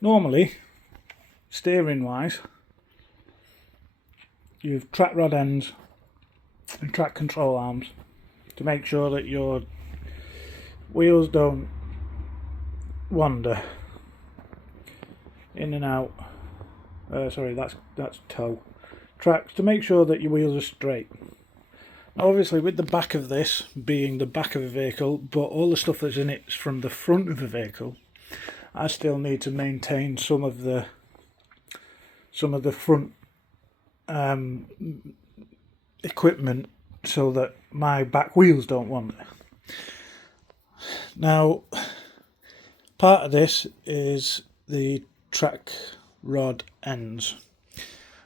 Normally, steering wise, you've track rod ends and track control arms to make sure that your wheels don't wander in and out. Sorry, that's toe. Tracks to make sure that your wheels are straight. Now obviously with the back of this being the back of a vehicle, but all the stuff that's in it is from the front of the vehicle, I still need to maintain some of the front equipment so that my back wheels don't wander. Now, part of this is the track rod ends,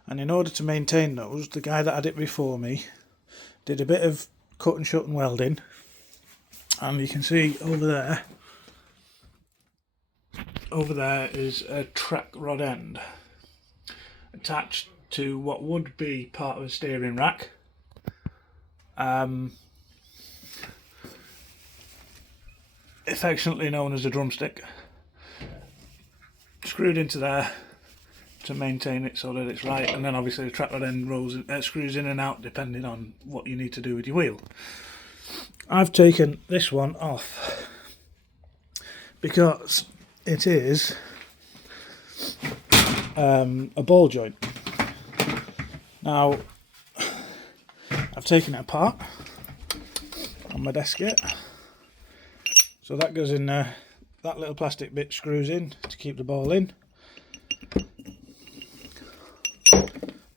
and in order to maintain those, the guy that had it before me did a bit of cut and shut and welding, and you can see over there is a track rod end attached to what would be part of a steering rack. Affectionately known as a drumstick, screwed into there to maintain it so that it's right, and then obviously the track rod end screws in and out depending on what you need to do with your wheel. I've taken this one off because it is a ball joint. Now I've taken it apart on my desk yet. So that goes in there, that little plastic bit screws in to keep the ball in,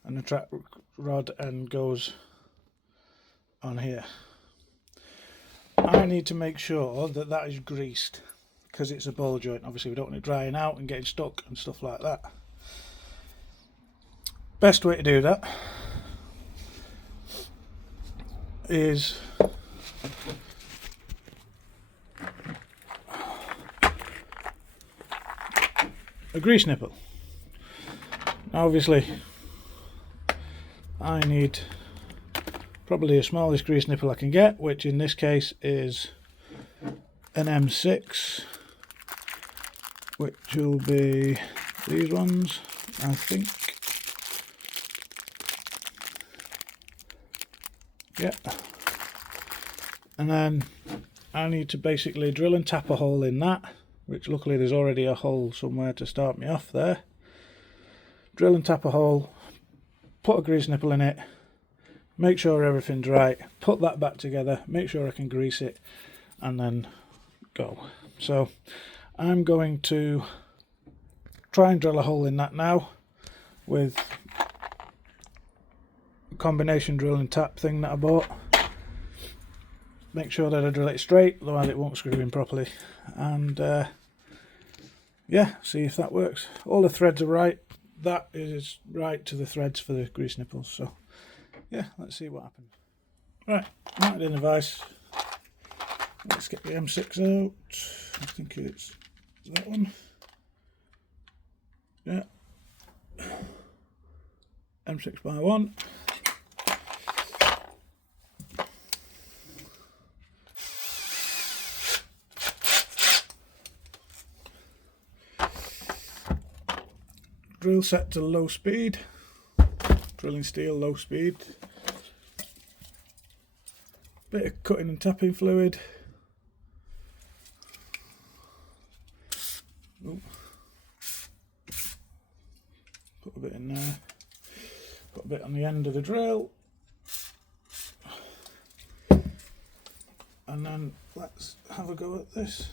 and the track rod end goes on here. I need to make sure that that is greased because it's a ball joint. Obviously we don't want it drying out and getting stuck and stuff like that. Best way to do that is a grease nipple. Now obviously I need probably the smallest grease nipple I can get, which in this case is an M6, which will be these ones, I think. Yeah. And then I need to basically drill and tap a hole in that, which luckily there's already a hole somewhere to start me off there. Drill and tap a hole, put a grease nipple in it, make sure everything's right, put that back together, make sure I can grease it, and then go. So I'm going to try and drill a hole in that now with a combination drill and tap thing that I bought. Make sure that I drill it straight, otherwise it won't screw in properly, and yeah, see if that works. All the threads are right. That is right to the threads for the grease nipples. So yeah, let's see what happens. Right, mounted in the vise. Let's get the M6 out. I think it's that one. Yeah. M6x1. Drill set to low speed, drilling steel low speed, bit of cutting and tapping fluid. Ooh. Put a bit in there, put a bit on the end of the drill, and then let's have a go at this.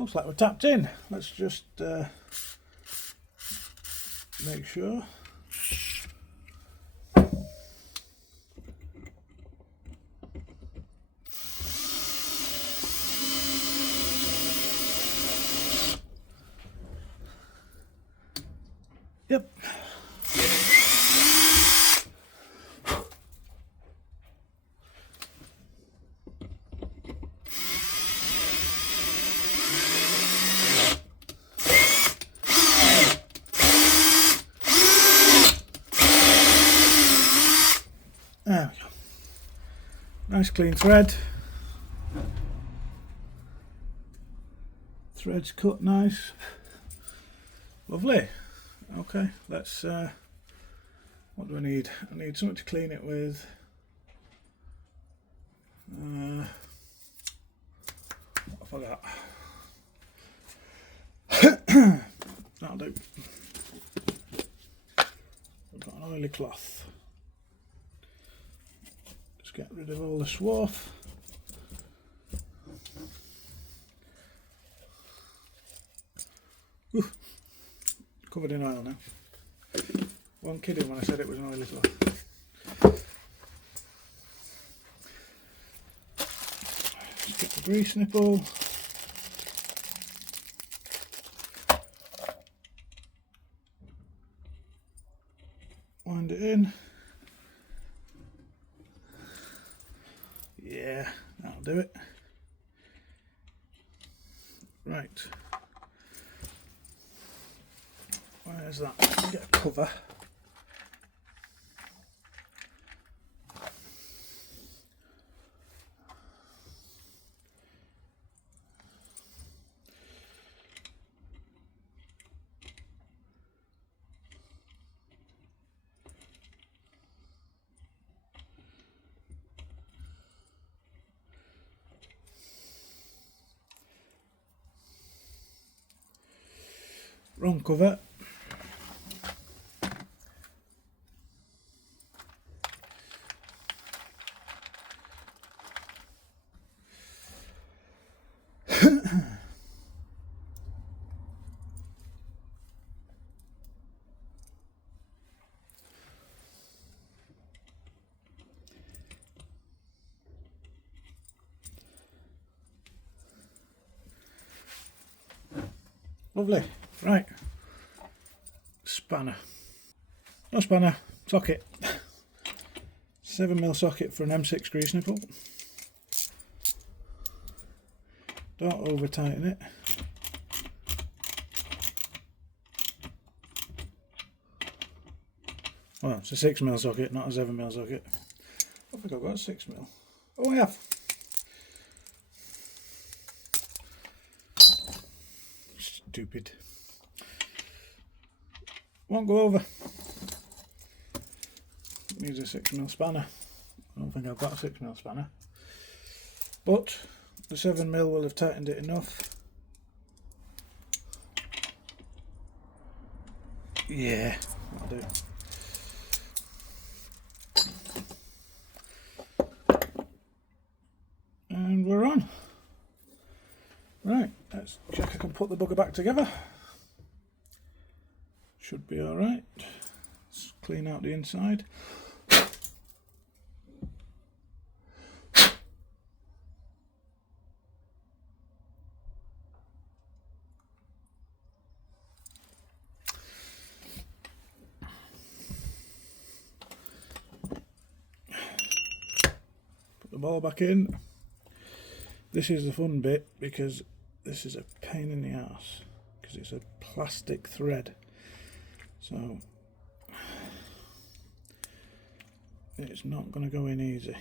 Looks like we're tapped in. Let's just make sure. Yep. There we go. Nice clean thread. Thread's cut nice. Lovely. Okay, let's what do I need? I need something to clean it with. What have I got? That'll do. I've got an oily cloth. Just get rid of all the swarf. Ooh, covered in oil now. Wasn't kidding when I said it was an oily cloth. Just get the grease nipple. Wind it in. Yeah, that'll do it. Right. Where's that? Get a cover. Wrong cover. Lovely. Right. Spanner. No spanner. Socket. 7mm socket for an M6 grease nipple. Don't over tighten it. Well, it's a 6mm socket, not a 7mm socket. I think I've got a 6mm. Oh, I have. Stupid. Won't go over. Needs a 6mm spanner. I don't think I've got a 6mm spanner. But the 7mm will have tightened it enough. Yeah, that'll do. And we're on. Right, let's check I can put the bugger back together. Should be alright. Let's clean out the inside. Put the ball back in. This is the fun bit because this is a pain in the arse because it's a plastic thread. So it's not going to go in easy.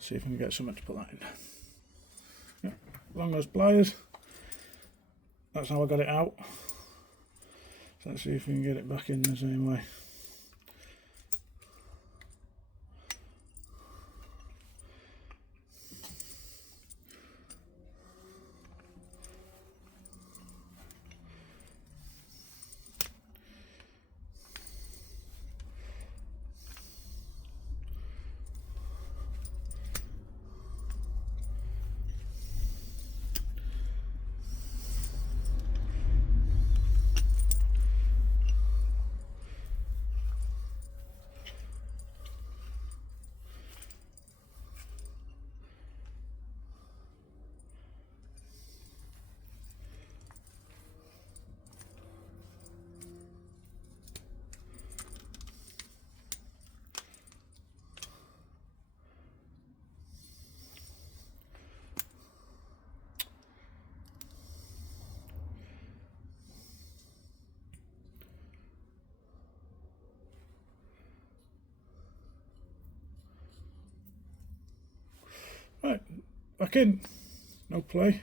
See if I can get something to put that in. Yeah, along those pliers. That's how I got it out. So let's see if we can get it back in the same way. Right, back in. No play.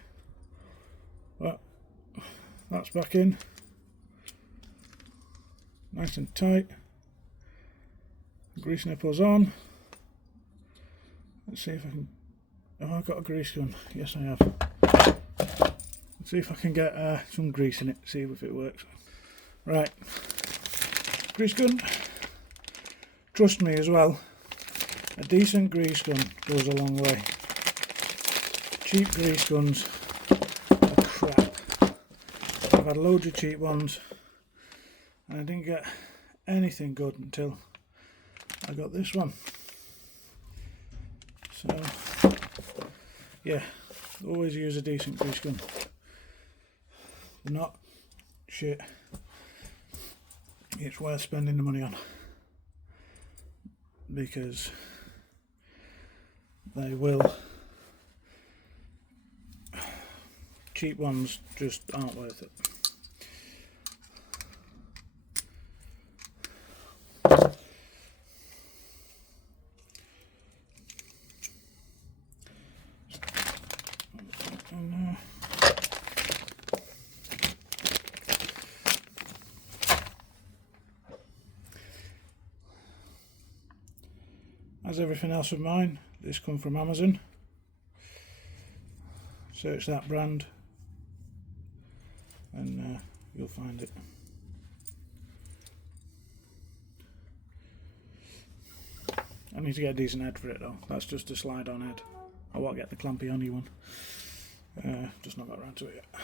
That's back in. Nice and tight. Grease nipples on. Let's see if I can. Oh, I've got a grease gun. Yes, I have. Let's see if I can get some grease in it. See if it works. Right. Grease gun. Trust me as well. A decent grease gun goes a long way. Cheap grease guns are crap. I've had loads of cheap ones and I didn't get anything good until I got this one. So yeah, always use a decent grease gun. They're not shit. It's worth spending the money on because they will. Cheap ones just aren't worth it. As everything else of mine, this come from Amazon. Search that brand and you'll find it. I need to get a decent head for it though. That's just a slide on head. I won't get the clampy honey one. Just not got around to it yet.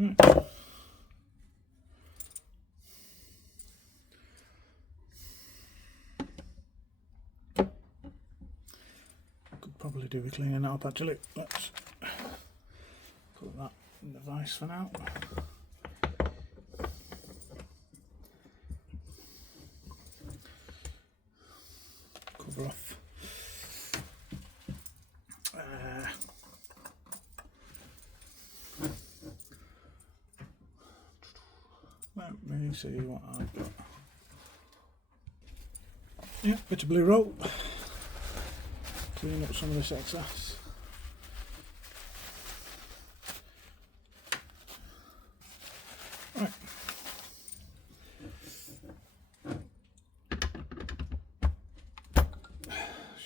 Right. Could probably do with cleaning that up actually. Let's put that in the vise for now. Cover off. Let me see what I've got. Yeah, bit of blue rope. Clean up some of this excess. Right.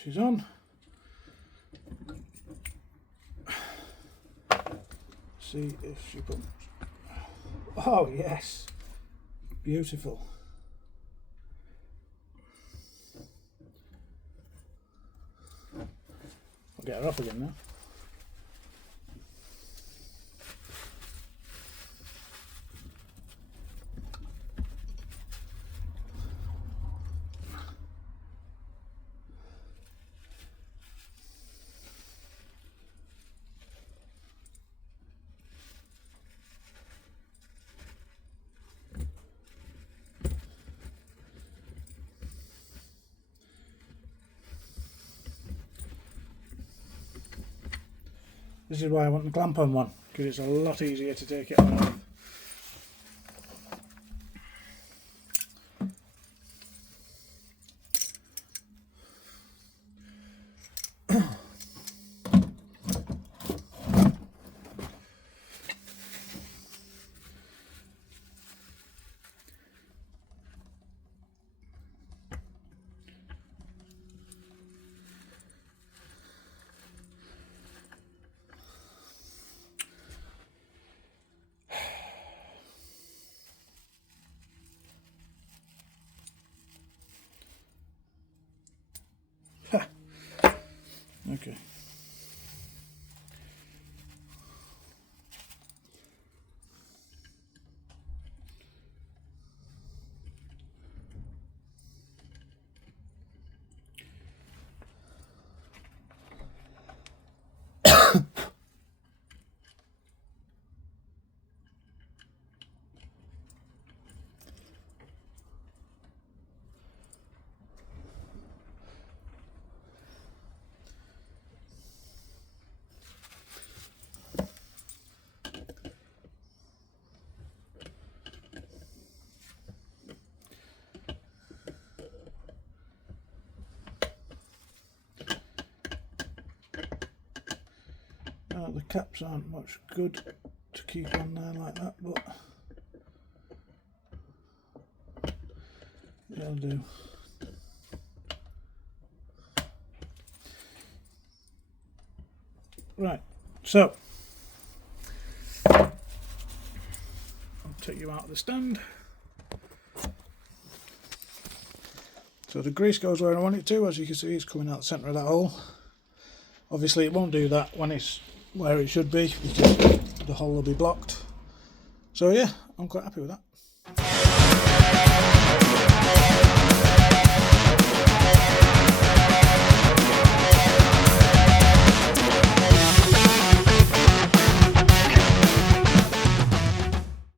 She's on. See if she pumps. Oh yes. Beautiful. I'll get her up again now. This is why I want the clamp on one, because it's a lot easier to take it off. Okay. The caps aren't much good to keep on there like that, but it'll do. Right, so I'll take you out of the stand. So the grease goes where I want it to. As you can see, it's coming out the centre of that hole. Obviously it won't do that when it's where it should be, because the hole will be blocked. So yeah, I'm quite happy with that.